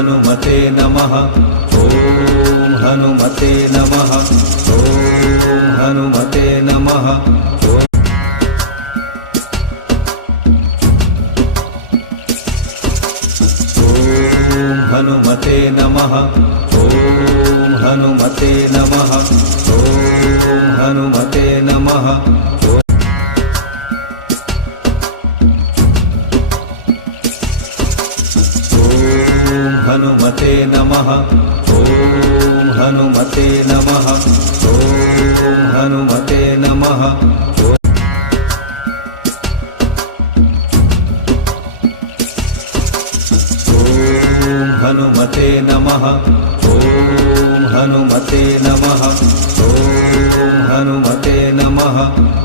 हनुमते नमः। ओम हनुमते नमः। ओम हनुमते नमः। हनुमते नमः। ओम हनुमते नमः। ओम हनुमते नमः। ओम हनुमते नमः। ओम हनुमते नमः। ओम हनुमते नमः। हनुमते नमः। ओम हनुमते नमः। ओम हनुमते नमः।